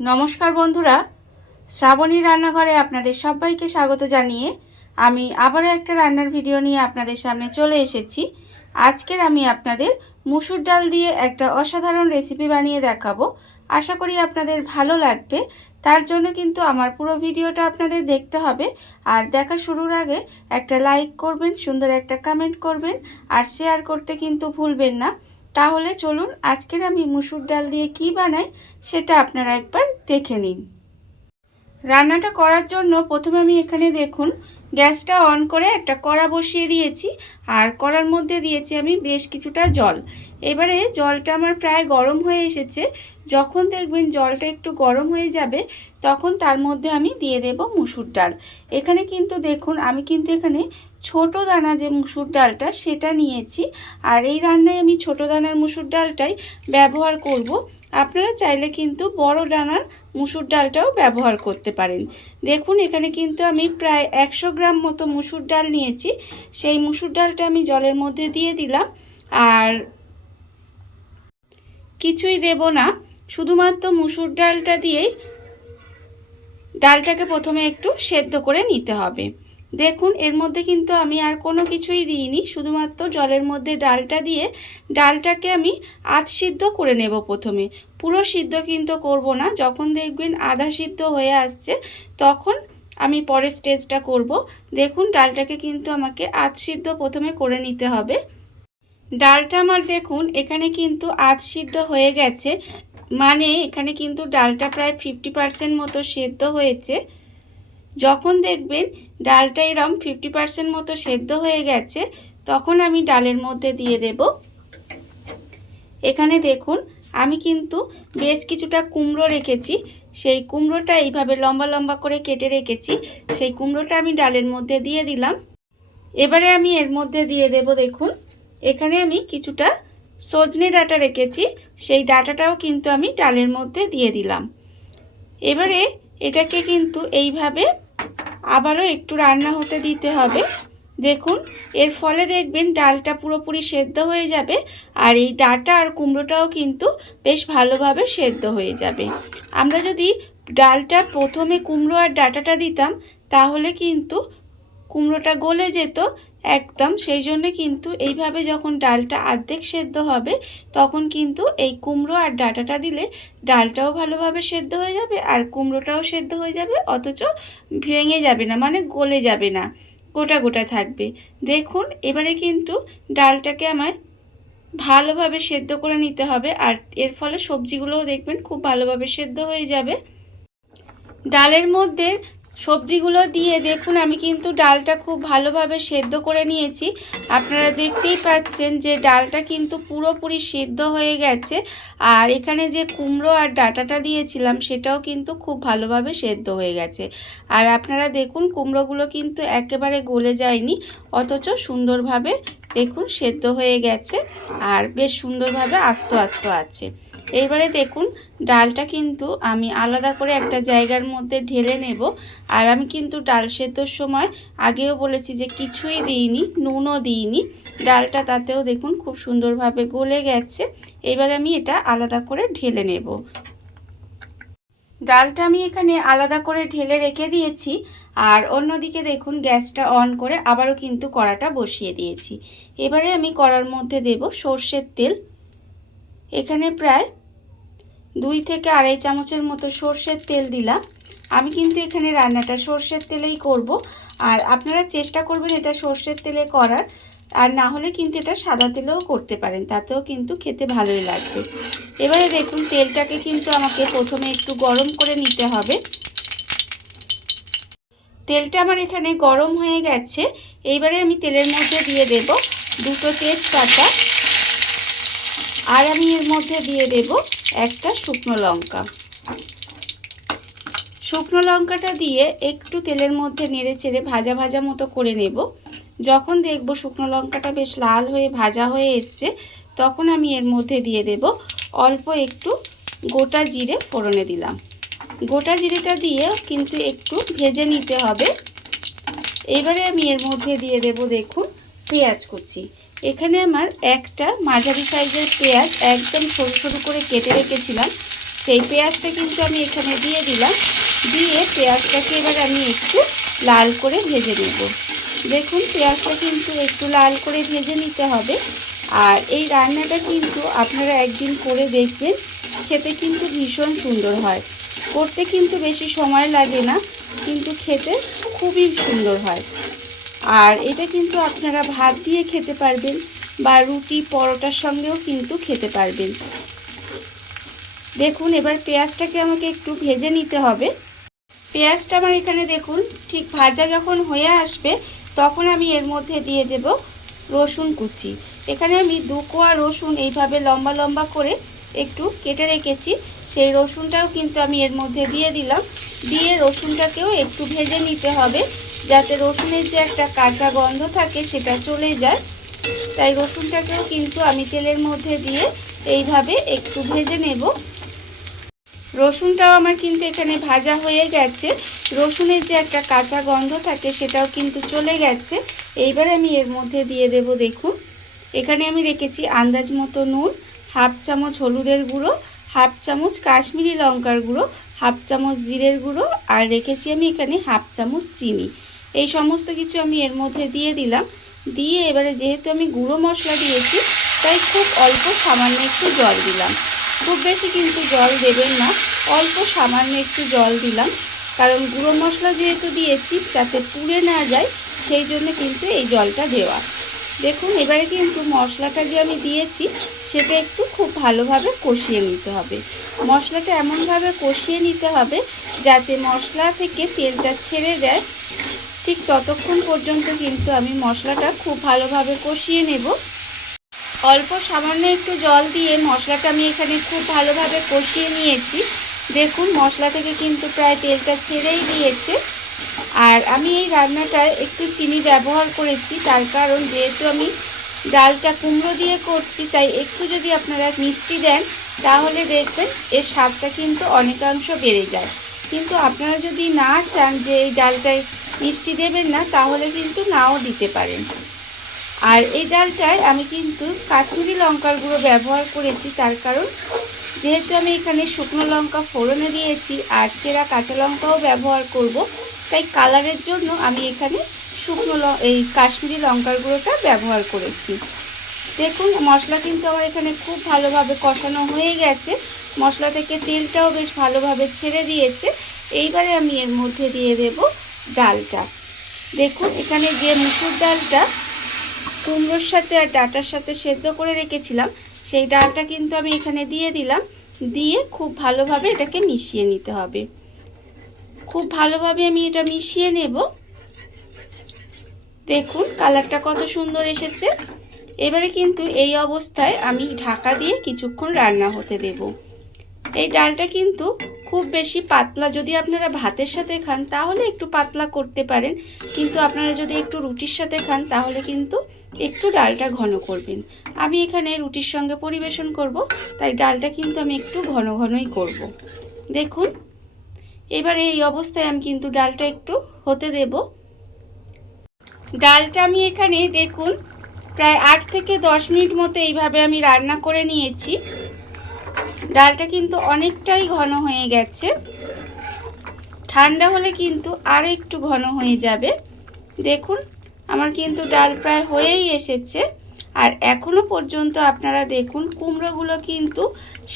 নমস্কার বন্ধুরা। শ্রাবণী রান্নাঘরে আপনাদের সবাইকে স্বাগত জানিয়ে আমি আবারও একটা রান্নার ভিডিও নিয়ে আপনাদের সামনে চলে এসেছি। আজকের আমি আপনাদের মুসুর ডাল দিয়ে একটা অসাধারণ রেসিপি বানিয়ে দেখাবো। আশা করি আপনাদের ভালো লাগবে। তার জন্য কিন্তু আমার পুরো ভিডিওটা আপনাদের দেখতে হবে। আর দেখা শুরুর আগে একটা লাইক করবেন, সুন্দর একটা কমেন্ট করবেন, আর শেয়ার করতে কিন্তু ভুলবেন না। তাহলে চলুন আজকের আমি মুসুর ডাল দিয়ে কি বানাই সেটা আপনারা একবার দেখে নিন। রান্নাটা করার জন্য প্রথমে আমি এখানে দেখুন, গ্যাসটা অন করে একটা কড়া বসিয়ে দিয়েছি আর কড়ার মধ্যে দিয়েছি আমি বেশ কিছুটা জল। এবারে জলটা আমার প্রায় গরম হয়ে এসেছে। যখন দেখবেন জলটা একটু গরম হয়ে যাবে, তখন তার মধ্যে আমি দিয়ে দেব মুসুর ডাল। এখানে কিন্তু দেখুন, আমি কিন্তু এখানে ছোট দানা যে মুসুর ডালটা সেটা নিয়েছি। আর এই রান্নায় আমি ছোট দানার মুসুর ডালটাই ব্যবহার করব। আপনারা চাইলে কিন্তু বড় ডানার মুসুর ডালটাও ব্যবহার করতে পারেন। দেখুন, এখানে কিন্তু আমি প্রায় একশো গ্রাম মতো মুসুর ডাল নিয়েছি। সেই মুসুর ডালটা আমি জলের মধ্যে দিয়ে দিলাম। আর কিছুই দেব না। শুধুমাত্র মুসুর ডালটা দিয়েই ডালটাকে প্রথমে একটু সেদ্ধ করে নিতে হবে। দেখুন, এর মধ্যে কিন্তু আমি আর কোনো কিছুই দিইনি। শুধুমাত্র জলের মধ্যে ডালটা দিয়ে ডালটাকে আমি আধ সিদ্ধ করে নেব প্রথমে। পুরো সিদ্ধ কিন্তু করব না। যখন দেখবেন আধা সিদ্ধ হয়ে আসছে, তখন আমি পরের স্টেজটা করব। দেখুন, ডালটাকে কিন্তু আমাকে আধ সিদ্ধ প্রথমে করে নিতে হবে। ডালটা আমার দেখুন, এখানে কিন্তু আধ সিদ্ধ হয়ে গেছে। মানে এখানে কিন্তু ডালটা প্রায় ফিফটি পারসেন্ট মতো সেদ্ধ হয়েছে। যখন দেখবেন ডালটা এরম ফিফটি পারসেন্ট মতো সেদ্ধ হয়ে গেছে, তখন আমি ডালের মধ্যে দিয়ে দেব। এখানে দেখুন, আমি কিন্তু বেশ কিছুটা কুমড়ো রেখেছি। সেই কুমড়োটা এইভাবে লম্বা লম্বা করে কেটে রেখেছি। সেই কুমড়োটা আমি ডালের মধ্যে দিয়ে দিলাম। এবারে আমি এর মধ্যে দিয়ে দেব, দেখুন। এখানে আমি কিছুটা সজনে ডাটা রেখেছি। সেই ডাটাটাও কিন্তু আমি ডালের মধ্যে দিয়ে দিলাম। এবারে এটাকে কিন্তু এইভাবে আবারও একটু রান্না হতে দিতে হবে। দেখুন, এর ফলে দেখবেন ডালটা পুরোপুরি সেদ্ধ হয়ে যাবে আর এই ডাটা আর কুমড়োটাও কিন্তু বেশ ভালোভাবে সেদ্ধ হয়ে যাবে। আমরা যদি ডালটা প্রথমে কুমড়ো আর ডাটাটা দিতাম, তাহলে কিন্তু কুমড়োটা গলে যেত একদম, সেই জন্য কিন্তু এইভাবে যখন ডালটা অর্ধেক সেদ্ধ হবে, তখন কিন্তু এই কুমড়ো আর ডাটাটা দিলে ডালটাও ভালোভাবে সেদ্ধ হয়ে যাবে আর কুমড়োটাও সেদ্ধ হয়ে যাবে, অথচ ভেঙে যাবে না মানে গলে যাবে না, গোটা গোটা থাকবে। দেখুন, এবারে কিন্তু ডালটাকে আমায় ভালোভাবে সেদ্ধ করে নিতে হবে আর এর ফলে সবজিগুলোও দেখবেন খুব ভালোভাবে সেদ্ধ হয়ে যাবে। ডালের মধ্যে সবজিগুলো দিয়ে দেখুন, আমি কিন্তু ডালটা খুব ভালোভাবে সেদ্ধ করে নিয়েছি। আপনারা দেখতেই পাচ্ছেন যে ডালটা কিন্তু পুরোপুরি সেদ্ধ হয়ে গেছে। আর এখানে যে কুমড়ো আর ডাটাটা দিয়েছিলাম, সেটাও কিন্তু খুব ভালোভাবে সেদ্ধ হয়ে গেছে। আর আপনারা দেখুন, কুমড়োগুলো কিন্তু একেবারে গলে যায়নি, অথচ সুন্দরভাবে দেখুন সেদ্ধ হয়ে গেছে। আর বেশ সুন্দরভাবে আস্ত আস্ত আছে। এইবারে দেখুন, ডালটা কিন্তু আমি আলাদা করে একটা জায়গার মধ্যে ঢেলে নেব। আর আমি কিন্তু ডাল সেদ্ধর সময় আগেও বলেছি যে কিছুই দিইনি, নুনও দিইনি। ডালটা তাতেও দেখুন খুব সুন্দরভাবে গলে গেছে। এবার আমি এটা আলাদা করে ঢেলে নেব। ডালটা আমি এখানে আলাদা করে ঢেলে রেখে দিয়েছি। আর অন্যদিকে দেখুন, গ্যাসটা অন করে আবারও কিন্তু কড়াটা বসিয়ে দিয়েছি। এবারে আমি কড়ার মধ্যে দেব সর্ষের তেল। এখানে প্রায় দুই থেকে আড়াই চামচের মতো সর্ষের তেল দিলাম। আমি কিন্তু এখানে রান্নাটা সর্ষের তেলেই করব। আর আপনারা চেষ্টা করবেন এটা সর্ষের তেলে করার। আর না হলে কিন্তু এটা সাদা তেলেও করতে পারেন, তাতেও কিন্তু খেতে ভালোই লাগবে। এবারে দেখুন, তেলটাকে কিন্তু আমাকে প্রথমে একটু গরম করে নিতে হবে। তেলটা আমার এখানে গরম হয়ে গেছে। এইবারে আমি তেলের মধ্যে দিয়ে দেব দুটো তেজপাতা। আর আমি এর মধ্যে দিয়ে দেব একটা শুকনো লঙ্কা। শুকনো লঙ্কাটা দিয়ে একটু তেলের মধ্যে নেড়ে চেড়ে ভাজা ভাজা মতো করে নেব। যখন দেখব শুকনো লঙ্কাটা বেশ লাল হয়ে ভাজা হয়ে এসছে, তখন আমি এর মধ্যে দিয়ে দেব অল্প একটু গোটা জিরে ফোড়নে দিলাম। গোটা জিরেটা দিয়ে কিন্তু একটু ভেজে নিতে হবে। এবারে আমি এর মধ্যে দিয়ে দেব দেখুন পেঁয়াজ কুচি। এখানে আমার একটা মাঝারি সাইজের পেঁয়াজ একদম সরু সরু করে কেটে রেখেছিলাম। সেই পেঁয়াজটা কিন্তু আমি এখানে দিয়ে দিলাম। দিয়ে পেঁয়াজটাকে এবার আমি একটু লাল করে ভেজে নেব। দেখুন, পেঁয়াজটা কিন্তু একটু লাল করে ভেজে নিতে হবে। আর এই রান্নাটা কিন্তু আপনারা একদিন করে দেখবেন, খেতে কিন্তু ভীষণ সুন্দর হয়। করতে কিন্তু বেশি সময় লাগে না, কিন্তু খেতে খুবই সুন্দর হয়। আর এটা কিন্তু আপনারা ভাত দিয়ে খেতে পারবেন বা রুটি, পরোটার সঙ্গেও কিন্তু খেতে পারবেন। দেখুন, এবার পেঁয়াজটাকে আমাকে একটু ভেজে নিতে হবে। পেঁয়াজটা আমার এখানে দেখুন, ঠিক ভাজা যখন হয়ে আসবে, তখন আমি এর মধ্যে দিয়ে দেব রসুন কুচি। এখানে আমি দু কোয়া রসুন এইভাবে লম্বা লম্বা করে একটু কেটে রেখেছি। সেই রসুনটাও কিন্তু আমি এর মধ্যে দিয়ে দিলাম। দিয়ে রসুনটাকেও একটু ভেজে নিতে হবে। যাতে রসুনের যে একটা কাঁচা গন্ধ থাকে সেটা চলে যায়। তাই রসুনটাকেও কিন্তু আমি তেলের মধ্যে দিয়ে এইভাবে একটু ভেজে নেব। রসুনটাও আমার কিন্তু এখানে ভাজা হয়ে গেছে। রসুনের যে একটা কাঁচা গন্ধ থাকে সেটাও কিন্তু চলে গেছে। এইবার আমি এর মধ্যে দিয়ে দেব দেখুন। এখানে আমি রেখেছি আন্দাজ মতো নুন, হাফ চামচ হলুদের গুঁড়ো, হাফ চামচ কাশ্মীরি লঙ্কার গুঁড়ো, হাফ চামচ জিরের গুঁড়ো, আর রেখেছি আমি এখানে হাফ চামচ চিনি। এই সমস্ত কিছু আমি এর মধ্যে দিয়ে দিলাম। দিয়ে এবারে যেহেতু আমি গুঁড়ো মশলা দিয়েছি, তাই খুব অল্প সামান্য একটু জল দিলাম। খুব বেশি কিন্তু জল দেবেন না, অল্প সামান্য একটু জল দিলাম। কারণ গুঁড়ো মশলা যেহেতু দিয়েছি, যাতে পুড়ে না যায়, সেই জন্য কিন্তু এই জলটা দেওয়া। দেখুন, এবারে কিন্তু মশলাটা যে আমি দিয়েছি, সেটা একটু খুব ভালোভাবে কষিয়ে নিতে হবে। মশলাটা এমনভাবে কষিয়ে নিতে হবে, যাতে মশলা থেকে তেলটা ছেড়ে দেয় ঠিক ততক্ষণ পর্যন্ত কিন্তু আমি মশলাটা খুব ভালোভাবে কষিয়ে নেব। অল্প সামান্য একটু জল দিয়ে মশলাটা আমি এখানে খুব ভালোভাবে কষিয়ে নিয়েছি। দেখুন, মশলা থেকে কিন্তু প্রায় তেলটা ছেড়েই দিয়েছে। আর আমি এই রান্নাটায় একটু চিনি ব্যবহার করেছি, তার কারণ যেহেতু আমি ডালটা কুমড়ো দিয়ে করছি, তাই একটু যদি আপনারা মিষ্টি দেন, তাহলে দেখবেন এর স্বাদটা কিন্তু অনেকাংশ বেড়ে যায়। কিন্তু আপনারা যদি না চান যে এই ডালটায় মিষ্টি দেবেন না, তাহলে কিন্তু নাও দিতে পারেন। আর এই ডালটায় আমি কিন্তু কাশ্মীরি লঙ্কার গুঁড়ো ব্যবহার করেছি, তার কারণ যেহেতু আমি এখানে শুকনো লঙ্কা ফোড়নে দিয়েছি আর চেরা কাঁচা লঙ্কাও ব্যবহার করব, তাই কালারের জন্য আমি এখানে শুকনো এই কাশ্মীরি লঙ্কার গুঁড়োটা ব্যবহার করেছি। দেখুন, মশলা কিন্তু আমার এখানে খুব ভালোভাবে কষানো হয়ে গেছে। মশলা থেকে তেলটাও বেশ ভালোভাবে ছেড়ে দিয়েছে। এইবারে আমি এর মধ্যে দিয়ে দেব ডালটা। দেখুন, এখানে যে মুসুর ডালটা কুমড়োর সাথে আর ডাটার সাথে সেদ্ধ করে রেখেছিলাম, সেই ডালটা কিন্তু আমি এখানে দিয়ে দিলাম। দিয়ে খুব ভালোভাবে এটাকে মিশিয়ে নিতে হবে। খুব ভালোভাবে আমি এটা মিশিয়ে নেব। দেখুন, কালারটা কত সুন্দর এসেছে। এবারে কিন্তু এই অবস্থায় আমি ঢাকা দিয়ে কিছুক্ষণ রান্না হতে দেব। এই ডালটা কিন্তু খুব বেশি পাতলা। যদি আপনারা ভাতের সাথে খান, তাহলে একটু পাতলা করতে পারেন। কিন্তু আপনারা যদি একটু রুটির সাথে খান, তাহলে কিন্তু একটু ডালটা ঘন করবেন। আমি এখানে রুটির সঙ্গে পরিবেশন করব, তাই ডালটা কিন্তু আমি একটু ঘন ঘনই করব। দেখুন, এবার এই অবস্থায় আমি কিন্তু ডালটা একটু হতে দেব। ডালটা আমি এখানে দেখুন, প্রায় আট থেকে দশ মিনিট মতো এইভাবে আমি রান্না করে নিয়েছি। ডালটা কিন্তু অনেকটাই ঘন হয়ে গেছে। ঠান্ডা হলে কিন্তু আরও একটু ঘন হয়ে যাবে। দেখুন, আমার কিন্তু ডাল প্রায় হয়েই এসেছে। আর এখনও পর্যন্ত আপনারা দেখুন, কুমড়োগুলো কিন্তু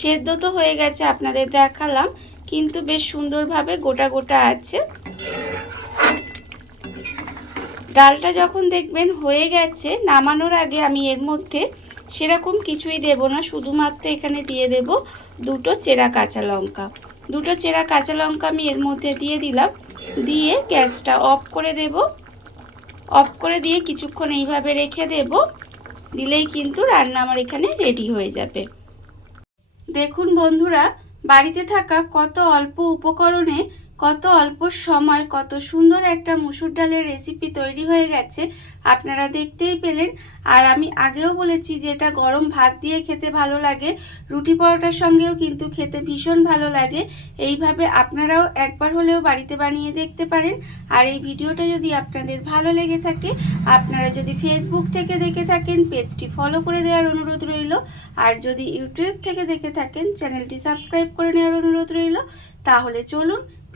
সেদ্ধ তো হয়ে গেছে, আপনাদের দেখালাম, কিন্তু বেশ সুন্দরভাবে গোটা গোটা আছে। ডালটা যখন দেখবেন হয়ে গেছে, নামানোর আগে আমি এর মধ্যে সেরকম কিছুই দেব না, শুধুমাত্র এখানে দিয়ে দেব দুটো চেরা কাঁচা লঙ্কা। দুটো চেরা কাঁচা লঙ্কা আমি এর মধ্যে দিয়ে দিলাম। দিয়ে গ্যাসটা অফ করে দেব। অফ করে দিয়ে কিছুক্ষণ এইভাবে রেখে দেব। দিলেই কিন্তু রান্না আমার এখানে রেডি হয়ে যাবে। দেখুন বন্ধুরা, বাড়িতে থাকা কত অল্প উপকরণে কত অল্প সময়, কত সুন্দর একটা মুসুর ডালের রেসিপি তৈরি হয়ে গেছে, আপনারা দেখতেই পেলেন। আর আমি আগেও বলেছি যে এটা গরম ভাত দিয়ে খেতে ভালো লাগে, রুটি পরোটার সঙ্গেও কিন্তু খেতে ভীষণ ভালো লাগে। এইভাবে আপনারাও একবার হলেও বাড়িতে বানিয়ে দেখতে পারেন। আর এই ভিডিওটা যদি আপনাদের ভালো লেগে থাকে, আপনারা যদি ফেসবুক থেকে দেখে থাকেন, পেজটি ফলো করে দেওয়ার অনুরোধ রইল। আর যদি ইউটিউব থেকে দেখে থাকেন চ্যানেলটি সাবস্ক্রাইব করে নেওয়ার অনুরোধ রইল। তাহলে চলুন